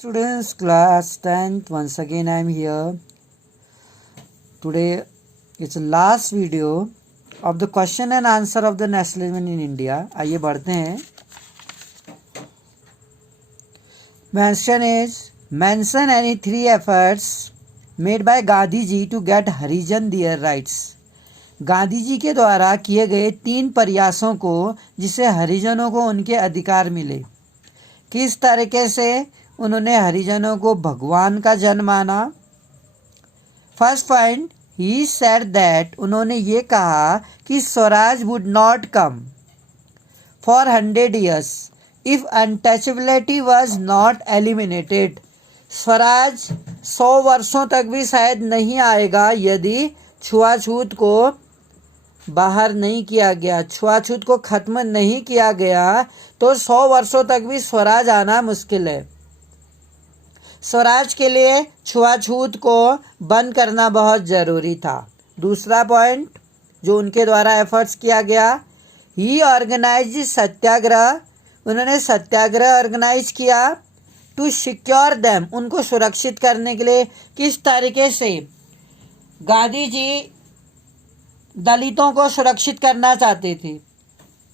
Students, class 10th, once again I am here. Today it's the last video of the question and answer of the nationalism in India. आइए बढ़ते हैं. Mention any three efforts made by Gandhi ji to get Harijan their rights. Gandhi ji के द्वारा किए गए 3 प्रयासों को जिससे हरिजनों को उनके अधिकार मिले. किस तरीके से उन्होंने हरिजनों को भगवान का जन माना. First point, he said that उन्होंने ये कहा कि Swaraj would not come for 100 years if untouchability was not eliminated. Swaraj 100 वर्षों तक भी शायद नहीं आएगा यदि छुआछूत को बाहर नहीं किया गया, छुआछूत को खत्म नहीं किया गया तो 100 वर्षों तक भी स्वराज आना मुश्किल है. स्वराज के लिए छुआछूत को बंद करना बहुत ज़रूरी था. दूसरा पॉइंट जो उनके द्वारा एफर्ट्स किया गया, ही ऑर्गेनाइज सत्याग्रह. उन्होंने सत्याग्रह ऑर्गेनाइज किया टू सिक्योर देम, उनको सुरक्षित करने के लिए. किस तरीके से गांधी जी दलितों को सुरक्षित करना चाहते थे.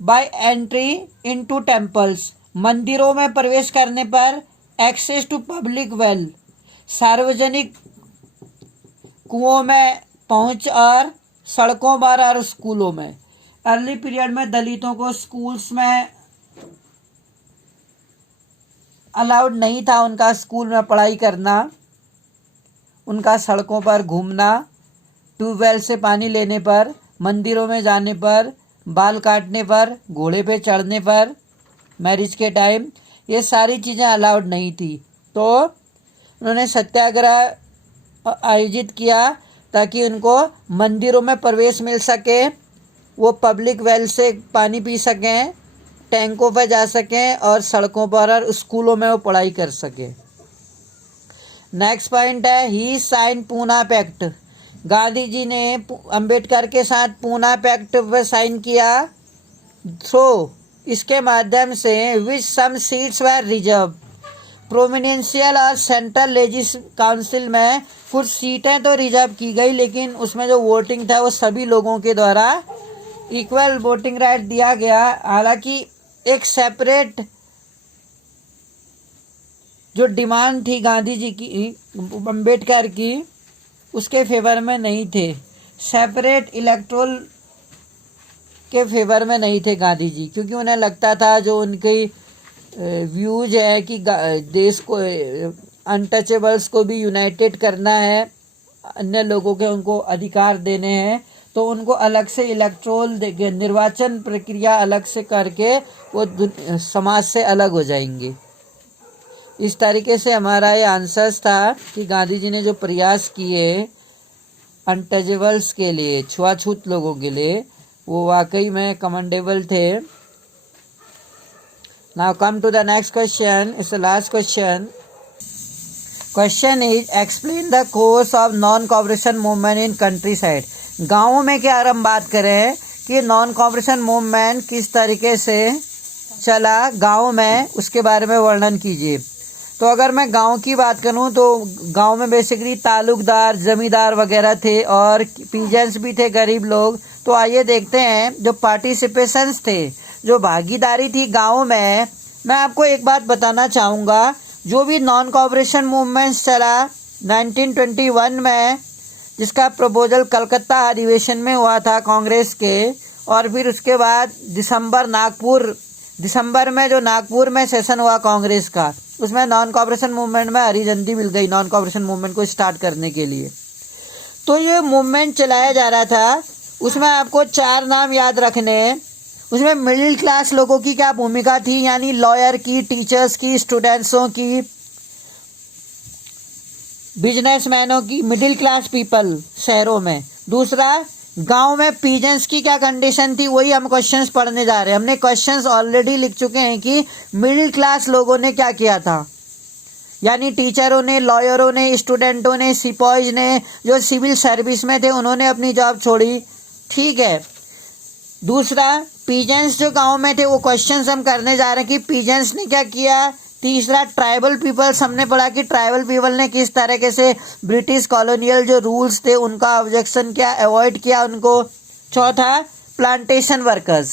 बाय एंट्री इनटू टेम्पल्स, मंदिरों में प्रवेश करने पर. एक्सेस टू पब्लिक वेल, सार्वजनिक कुओं में पहुंच और सड़कों पर और स्कूलों में. अर्ली पीरियड में दलितों को स्कूल्स में अलाउड नहीं था उनका स्कूल में पढ़ाई करना, उनका सड़कों पर घूमना, ट्यूबवेल से पानी लेने पर, मंदिरों में जाने पर, बाल काटने पर, घोड़े पे चढ़ने पर, मैरिज के टाइम, ये सारी चीज़ें अलाउड नहीं थी. तो उन्होंने सत्याग्रह आयोजित किया ताकि उनको मंदिरों में प्रवेश मिल सके, वो पब्लिक वेल से पानी पी सकें, टैंकों पर जा सकें और सड़कों पर और स्कूलों में वो पढ़ाई कर सकें. नेक्स्ट पॉइंट है, ही साइन पूना पैक्ट. गांधी जी ने अंबेडकर के साथ पूना पैक्ट पर साइन किया. थ्रो इसके माध्यम से विच सम सीट्स वर रिजर्व. प्रोमिनेंशियल और सेंट्रल लेजिस काउंसिल में कुछ सीटें तो रिजर्व की गई लेकिन उसमें जो वोटिंग था वो सभी लोगों के द्वारा इक्वल वोटिंग राइट दिया गया. हालांकि एक सेपरेट जो डिमांड थी गांधी जी की, अंबेडकर की, उसके फेवर में नहीं थे. सेपरेट इलेक्टोरल के फेवर में नहीं थे गांधी जी, क्योंकि उन्हें लगता था जो उनकी व्यूज है कि देश को, अनटचेबल्स को भी यूनाइटेड करना है, अन्य लोगों के उनको अधिकार देने हैं, तो उनको अलग से इलेक्टोरल निर्वाचन प्रक्रिया अलग से करके वो समाज से अलग हो जाएंगे. इस तरीके से हमारा ये आंसर्स था कि गांधी जी ने जो प्रयास किए अनटचेबल्स के लिए, छुआछूत लोगों के लिए, वो वाकई में कमेंडेबल थे. Now come to the next question. It's the last question. Question is explain the course of non cooperation movement in countryside. गाँवों में क्या अगर हम बात करें कि नॉन कॉपरेशन मूवमेंट किस तरीके से चला गाँव में, उसके बारे में वर्णन कीजिए. तो अगर मैं गांव की बात करूं तो गांव में बेसिकली तालुकदार, जमींदार वगैरह थे और पीजेंट्स भी थे, गरीब लोग. तो आइए देखते हैं जो पार्टिसिपेशंस थे, जो भागीदारी थी गांव में. मैं आपको एक बात बताना चाहूँगा, जो भी नॉन कॉपरेशन मूवमेंट्स चला 1921 में, जिसका प्रपोजल कलकत्ता अधिवेशन में हुआ था कांग्रेस के, और फिर उसके बाद दिसंबर में जो नागपुर में सेशन हुआ कांग्रेस का, उसमें नॉन कॉपरेशन मूवमेंट में हरी झंडी मिल गई नॉन कॉपरेशन मूवमेंट को स्टार्ट करने के लिए. तो ये मूवमेंट चलाया जा रहा था. उसमें आपको 4 नाम याद रखने हैं. उसमें मिडिल क्लास लोगों की क्या भूमिका थी, यानी लॉयर की, टीचर्स की, स्टूडेंट्सों की, बिजनेसमैनों की, मिडिल क्लास पीपल शहरों में. दूसरा, गांव में पीजेंट्स की क्या कंडीशन थी, वही हम क्वेश्चंस पढ़ने जा रहे हैं. हमने क्वेश्चंस ऑलरेडी लिख चुके हैं कि मिडिल क्लास लोगों ने क्या किया था, यानी टीचरों ने, लॉयरों ने, स्टूडेंटों ने, सिपाहीज ने, जो सिविल सर्विस में थे उन्होंने अपनी जॉब छोड़ी. ठीक है. दूसरा, पीजेंट्स जो गांव में थे, वो क्वेश्चंस हम करने जा रहे हैं कि पीजेंट्स ने क्या किया, तीसरा ट्राइबल पीपल्स, हमने पढ़ा कि ट्राइबल पीपल ने किस तरीके से ब्रिटिश कॉलोनियल जो रूल्स थे उनका ऑब्जेक्शन किया, अवॉइड किया उनको। चौथा प्लांटेशन वर्कर्स,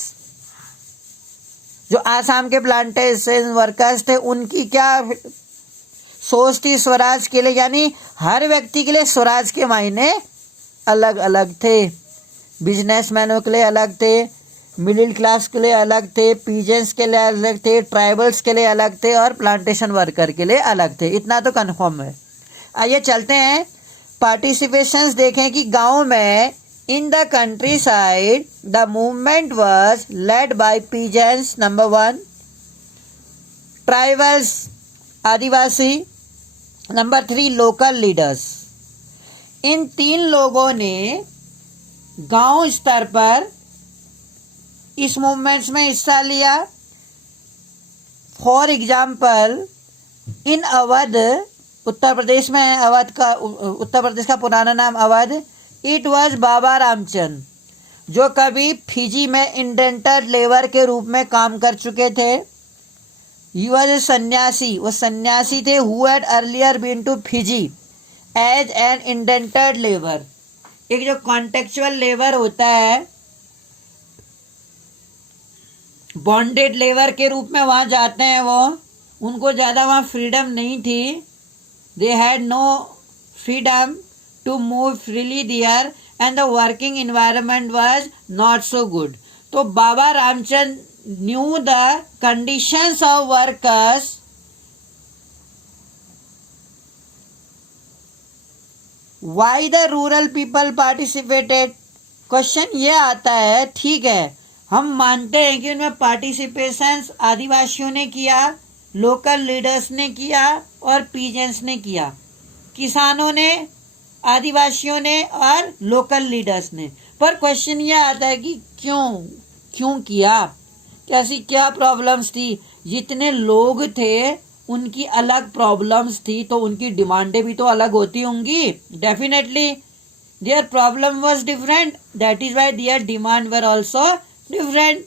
जो आसाम के प्लांटेशन वर्कर्स थे उनकी क्या सोच थी स्वराज के लिए, यानी हर व्यक्ति के लिए स्वराज के मायने अलग अलग थे। बिजनेसमैनों के लिए अलग थे, मिडिल क्लास के लिए अलग थे, पीजेंट्स के लिए अलग थे, ट्राइबल्स के लिए अलग थे और प्लांटेशन वर्कर के लिए अलग थे। इतना तो कन्फर्म है। आइए चलते हैं पार्टिसिपेशंस देखें कि गांव में in the countryside the movement was led by peasants, number 1, tribals आदिवासी, नंबर 3 लोकल लीडर्स। इन 3 लोगों ने गांव स्तर पर इस मूवमेंट्स में हिस्सा लिया। For example in Awadh, Uttar Pradesh में है अवध का, उत्तर प्रदेश का पुराना नाम अवध। इट वाज बाबा रामचंद, जो कभी फिजी में इंडेंटर्ड लेबर के रूप में काम कर चुके थे। ही वाज ए सन्यासी, वो सन्यासी थे। Who had earlier been to Fiji as an indentured labour. एक जो कॉन्टेक्चुअल लेबर होता है, बॉन्डेड लेबर के रूप में वहाँ जाते हैं वो, उनको ज़्यादा वहाँ फ्रीडम नहीं थी। They had no freedom to move freely there and the working environment was not so good. तो Baba Ramchand knew the conditions of workers why the rural people participated. Question ये आता है, ठीक है हम मानते हैं कि उनमें पार्टिसिपेशन आदिवासियों ने किया, लोकल लीडर्स ने किया और पीजेंट्स ने किया, किसानों ने, आदिवासियों ने और लोकल लीडर्स ने। पर क्वेश्चन ये आता है कि क्यों किया, कैसी क्या प्रॉब्लम्स थी। जितने लोग थे उनकी अलग प्रॉब्लम्स थी, तो उनकी डिमांडें भी तो अलग होती होंगी। Definitely their problem was different, that is why their demand were also different.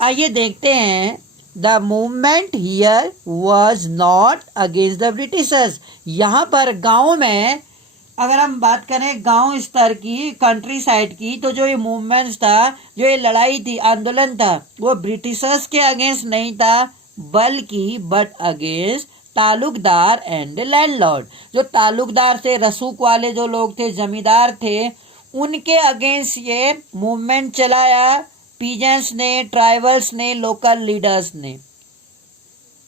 आइए देखते हैं, the movement here was not against the Britishers. यहाँ पर गांव में अगर हम बात करें गांव स्तर की, कंट्री साइड की, तो जो ये मूवमेंट था, जो ये लड़ाई थी, आंदोलन था, वो ब्रिटिशर्स के अगेंस्ट नहीं था, बल्कि but against Talukdar and landlord. जो तालुकदार थे, रसूख वाले जो लोग थे, जमींदार थे, उनके अगेंस्ट ये मूवमेंट चलाया पीजेंट्स ने, ट्राइबल्स ने, लोकल लीडर्स ने।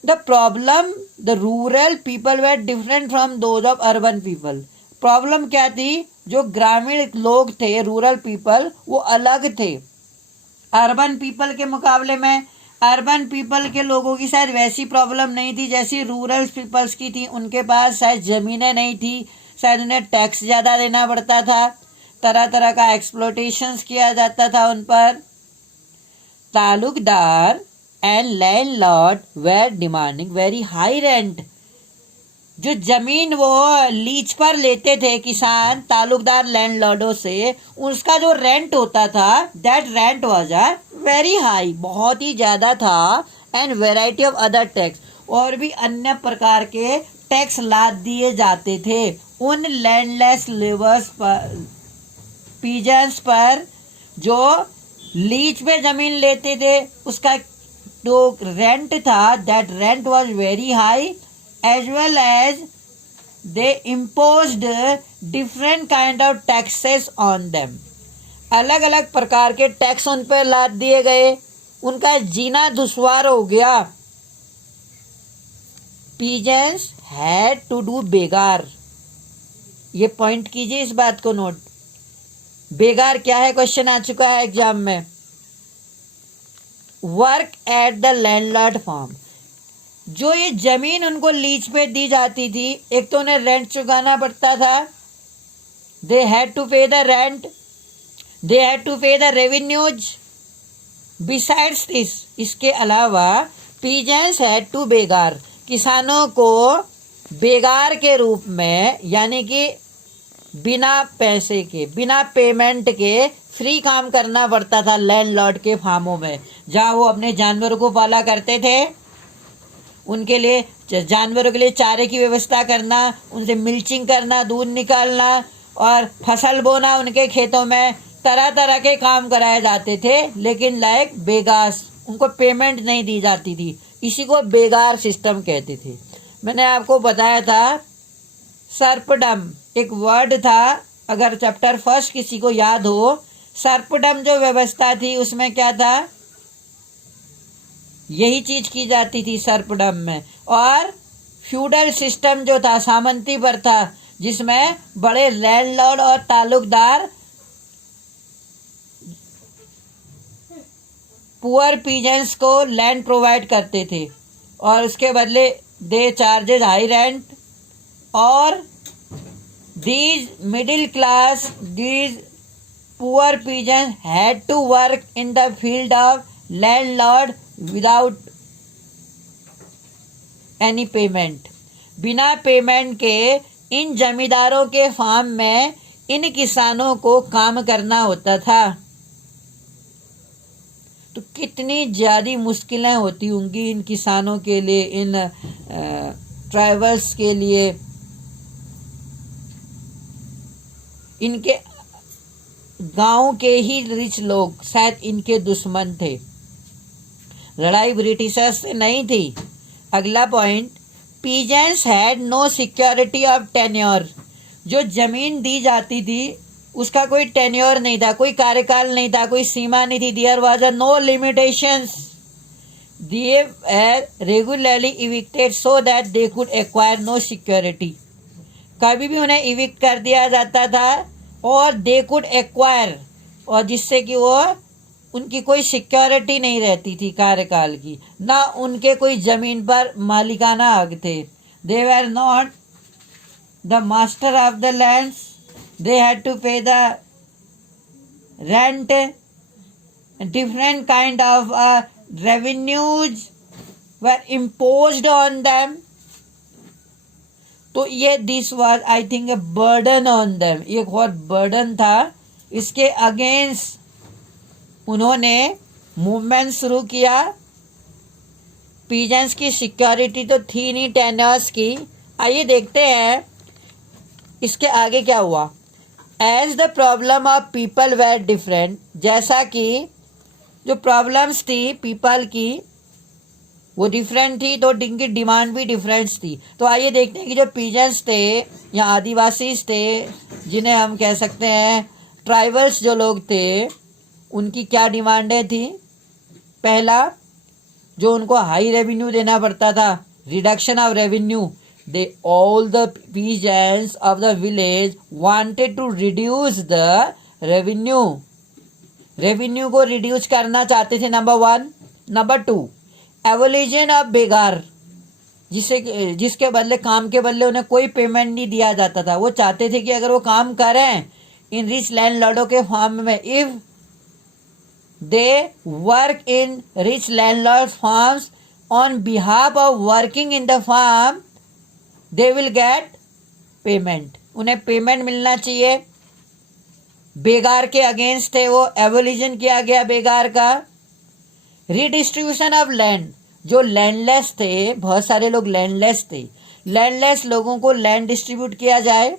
The problem, the rural people were different from those of urban people. Problem क्या थी, जो ग्रामीण लोग थे, रूरल पीपल, वो अलग थे अर्बन पीपल के मुकाबले में। अर्बन पीपल के लोगों की शायद वैसी प्रॉब्लम नहीं थी जैसी रूरल पीपल्स की थी। उनके पास शायद ज़मीनें नहीं थी, शायद उन्हें टैक्स ज़्यादा देना पड़ता था, तरह तरह का एक्सप्लोटेशंस किया जाता था उन पर। Taluqdar and landlord were demanding very high rent. जो जमीन वो लीज पर लेते थे किसान, तालुकदार लैंडलॉर्डों से, उसका जो रेंट होता था, that rent was very high, बहुत ही ज़्यादा था। And variety of other tax, और भी अन्य प्रकार के टैक्स लाद दिए जाते थे उन लैंडलेस लेबर्स पर, पीजेंट्स पर, जो लीज पे जमीन लेते थे। उसका जो रेंट था, that rent was very high, as well as they imposed different kind of taxes on them। अलग अलग प्रकार के टैक्स उन पर लाद दिए गए, उनका जीना दुश्वार हो गया। पीजेंट्स हैड टू डू बेगार। ये पॉइंट कीजिए, इस बात को नोट। बेगार क्या है, क्वेश्चन आ चुका है एग्जाम में। Work at the landlord farm. जो ये जमीन उनको लीज पे दी जाती थी, एक तो उन्हें रेंट चुकाना पड़ता था, they had to pay the rent, they had to pay the revenues. Besides this, इसके अलावा पीजेंट्स हैड टू बेगार, किसानों को बेगार के रूप में, यानी कि बिना पैसे के, बिना पेमेंट के फ्री काम करना पड़ता था लैंडलॉर्ड के फार्मों में, जहाँ वो अपने जानवरों को पाला करते थे। उनके लिए जानवरों के लिए चारे की व्यवस्था करना, उनसे मिल्चिंग करना, दूध निकालना और फसल बोना उनके खेतों में, तरह तरह के काम कराए जाते थे। लेकिन लाइक बेगास, उनको पेमेंट नहीं दी जाती थी। इसी को बेगार सिस्टम कहते थे। मैंने आपको बताया था सर्पडम एक वर्ड था, अगर चैप्टर फर्स्ट किसी को याद हो, सर्पडम जो व्यवस्था थी उसमें क्या था, यही चीज की जाती थी सर्पडम में। और फ्यूडल सिस्टम जो था, सामंती प्रथा, जिसमें बड़े लैंडलॉर्ड और तालुकदार पुअर पीजेंट्स को लैंड प्रोवाइड करते थे और उसके बदले दे चार्जेज हाई रेंट। और these middle class, these poor peasants had to work in the field of landlord without any payment. बिना पेमेंट के इन जमींदारों के फार्म में इन किसानों को काम करना होता था। तो कितनी ज़्यादा मुश्किलें होती होंगी इन किसानों के लिए, इन ट्राइबल्स के लिए। इनके गांव के ही रिच लोग शायद इनके दुश्मन थे। लड़ाई ब्रिटिशर्स से नहीं थी। अगला point, peasants had no security of tenure. जो जमीन दी जाती थी उसका कोई टेन्योर नहीं था, कोई कार्यकाल नहीं था, कोई सीमा नहीं थी। There was a no limitations. They were regularly evicted so that they could acquire no security. कभी भी उन्हें इविक्ट कर दिया जाता था और दे कुड एक्वायर, और जिससे कि वो उनकी कोई सिक्योरिटी नहीं रहती थी कार्यकाल की, ना उनके कोई जमीन पर मालिकाना हक थे। They were not the master of the lands, they had to pay the rent, different kind of revenues were imposed on them. तो ये this was I think a burden on them, एक और बर्डन था। इसके against उन्होंने movement शुरू किया। Peasants की सिक्योरिटी तो थी नहीं टेनर्स की। आइए देखते हैं इसके आगे क्या हुआ। As the problem of people were different, जैसा कि जो प्रॉब्लम्स थी पीपल की वो डिफरेंट थी, तो इनकी डिमांड भी डिफरेंट थी। तो आइए देखते हैं कि जो पीजेंट्स थे या आदिवासी थे, जिन्हें हम कह सकते हैं ट्राइबल्स जो लोग थे, उनकी क्या डिमांडें थी। पहला, जो उनको हाई रेवेन्यू देना पड़ता था, reduction of revenue. They all the peasants of the village wanted to reduce the revenue. Revenue को रिड्यूस करना चाहते थे, number one. Number two, evolution of begar, जिसके बदले काम के बदले उन्हें कोई पेमेंट नहीं दिया जाता था। वो चाहते थे कि अगर वो काम करें इन रिच लैंडलॉर्डों के फार्म में, if they work in rich landlord farms on behalf of working in the farm, they will get payment. उन्हें पेमेंट मिलना चाहिए। बेगार के अगेंस्ट थे वो, एवोल्यूशन किया गया बेगार का। रीडिस्ट्रीब्यूशन ऑफ लैंड, जो लैंडलेस थे, बहुत सारे लोग लैंडलेस थे, लैंडलेस लोगों को लैंड डिस्ट्रीब्यूट किया जाए।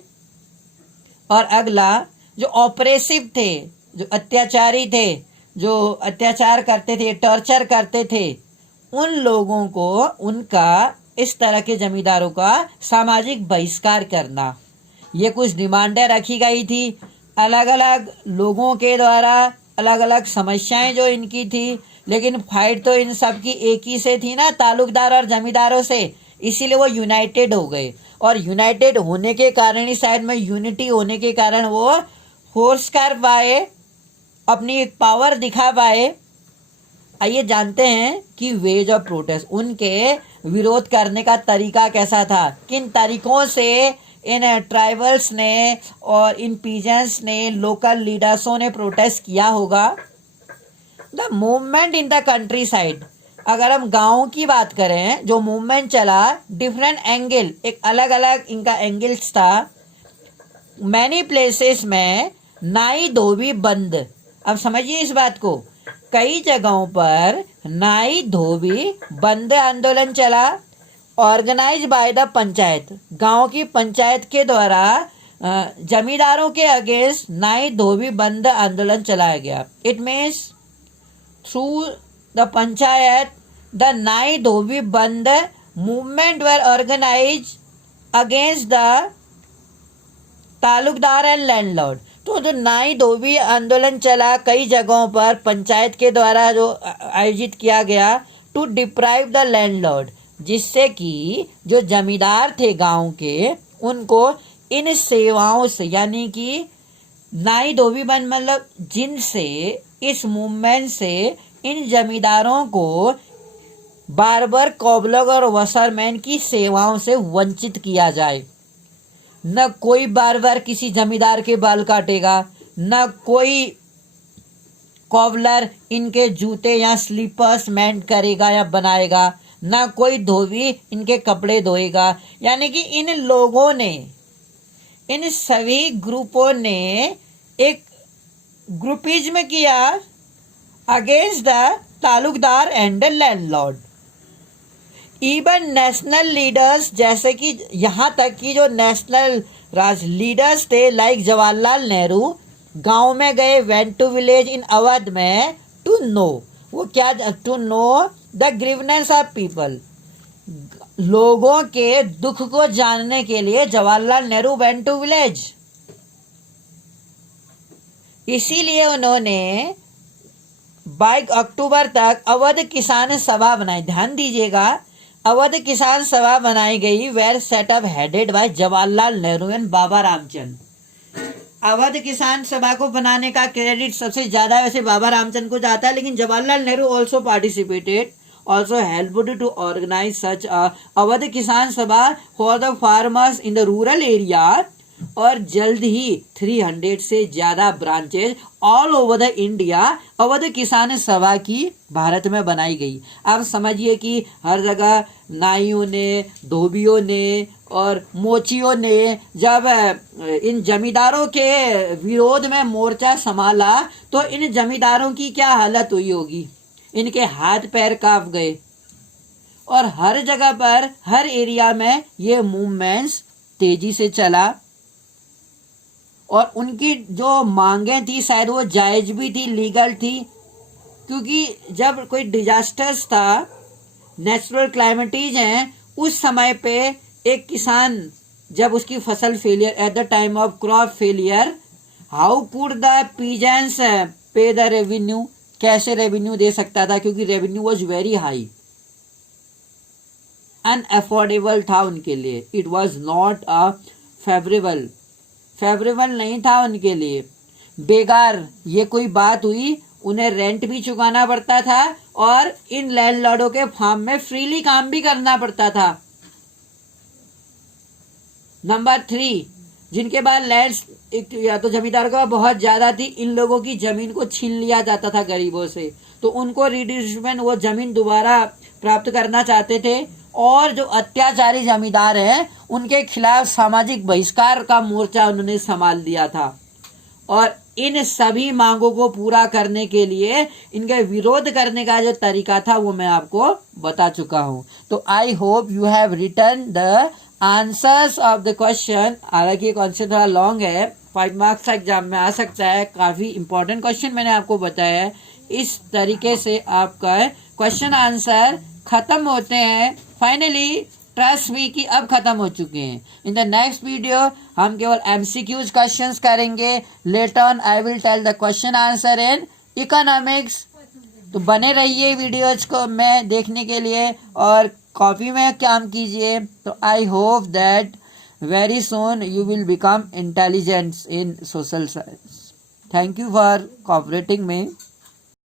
और अगला, जो ऑपरेसिव थे, जो अत्याचारी थे, जो अत्याचार करते थे, टॉर्चर करते थे, उन लोगों को, उनका, इस तरह के जमींदारों का सामाजिक बहिष्कार करना। ये कुछ डिमांडें रखी गई थी अलग अलग लोगों के द्वारा, अलग अलग समस्याएं जो इनकी थी। लेकिन फाइट तो इन सब की एक ही से थी ना, तालुकदार और जमींदारों से। इसीलिए वो यूनाइटेड हो गए, और यूनाइटेड होने के कारण ही, शायद में यूनिटी होने के कारण वो फोर्स कर पाए, अपनी पावर दिखा पाए। आइए जानते हैं कि वेज ऑफ प्रोटेस्ट, उनके विरोध करने का तरीका कैसा था, किन तरीकों से इन ट्राइबल्स ने और इन पीजेंट्स ने, लोकल लीडर्सों ने प्रोटेस्ट किया होगा। The movement in the country side, अगर हम गाँव की बात करें, जो मूवमेंट चला, डिफरेंट एंगल, एक अलग अलग इनका एंगल्स था। मैनी प्लेसेस में नाई धोबी बंद। अब समझिए इस बात को, कई जगहों पर नाई धोबी बंद आंदोलन चला। ऑर्गेनाइज बाय द पंचायत, गांव की पंचायत के द्वारा जमींदारों के अगेंस्ट नाई धोबी बंद आंदोलन चलाया गया। It means through the panchayat the नाई धोबी बंद movement were organise against the taluqdar and landlord. तो जो नाई धोबी आंदोलन चला कई जगहों पर पंचायत के द्वारा जो आयोजित किया गया टू डिप्राइव द लैंडलॉर्ड, जिससे कि जो जमींदार थे गांव के उनको इन सेवाओं से, यानी कि नाई धोबी बंद मतलब जिनसे, इस मूवमेंट से इन जमींदारों को बार्बर, कोबलर और वॉशरमैन की सेवाओं से वंचित किया जाए। न कोई बार्बर किसी जमींदार के बाल काटेगा, न कोई कोबलर इनके जूते या स्लीपर्स मेंट करेगा या बनाएगा, न कोई धोबी इनके कपड़े धोएगा। यानी कि इन लोगों ने, इन सभी ग्रुपों ने एक ग्रुपिज्म किया against the taluqdar and the landlord. Even national leaders, जैसे कि यहाँ तक कि जो नेशनल राज लीडर्स थे लाइक जवाहरलाल नेहरू गांव में गए, went to village in Awadh में टू नो, वो क्या, to know the grievance of people, लोगों के दुख को जानने के लिए Jawaharlal Nehru went to village. इसीलिए उन्होंने 22 अक्टूबर तक अवध किसान सभा बनाई। ध्यान दीजिएगा, अवध किसान सभा बनाई गई, were set up headed by Jawaharlal Nehru and Baba Ramchandra. Awadh Kisan Sabha को बनाने का क्रेडिट सबसे ज्यादा वैसे बाबा रामचंद्र को जाता है, लेकिन Jawaharlal Nehru also participated, also helped to organise such Awadh Kisan Sabha for the farmers in the rural area. और जल्द ही 300 से ज्यादा branches all over the India Awadh Kisan Sabha की भारत में बनाई गई। अब समझिए कि हर जगह नाइयों ने, धोबियों ने और मोचियों ने जब इन जमींदारों के विरोध में मोर्चा संभाला तो इन जमींदारों की क्या हालत हुई होगी, इनके हाथ पैर कांप गए। और हर जगह पर, हर एरिया में ये मूवमेंट्स तेजी से चला और उनकी जो मांगें थी शायद वो जायज भी थी, लीगल थी, क्योंकि जब कोई डिजास्टर्स था, नेचुरल क्लाइमेटीज हैं, उस समय पे एक किसान जब उसकी फसल failure, at the time of crop failure, how could the peasants पे द रेवेन्यू, कैसे रेवेन्यू दे सकता था, क्योंकि revenue was very high, unaffordable था उनके लिए। It was not a favourable नहीं था उनके लिए। बेकार ये कोई बात हुई, उन्हें रेंट भी चुकाना पड़ता था और इन लैंडलॉर्डों के फार्म में फ्रीली काम भी करना पड़ता था। नंबर 3, जिनके पास लैंड या तो जमींदार का बहुत ज्यादा थी, इन लोगों की जमीन को छीन लिया जाता था गरीबों से, तो उनको रिडिस्ट्रीब्यूशन, वो जमीन दोबारा प्राप्त करना चाहते थे। और जो अत्याचारी जमींदार हैं उनके खिलाफ सामाजिक बहिष्कार का मोर्चा उन्होंने संभाल दिया था। और इन सभी मांगों को पूरा करने के लिए इनके विरोध करने का जो तरीका था वो मैं आपको बता चुका हूं। तो I hope you have written the answers of the question. हालांकि क्वेश्चन थोड़ा लॉन्ग है, 5 मार्क्स का एग्जाम में आ सकता है, काफी इंपॉर्टेंट क्वेश्चन मैंने आपको बताया है। इस तरीके से आपका क्वेश्चन आंसर खत्म होते हैं। फाइनली ट्रस्ट मी कि अब खत्म हो चुके हैं। इन द नेक्स्ट वीडियो हम केवल MCQs क्वेश्चंस करेंगे। Later on I will tell the question answer in economics. तो बने रहिए वीडियोज को मैं देखने के लिए और कॉपी में काम कीजिए। तो I hope that very soon you will become intelligent in social science. Thank you for cooperating में।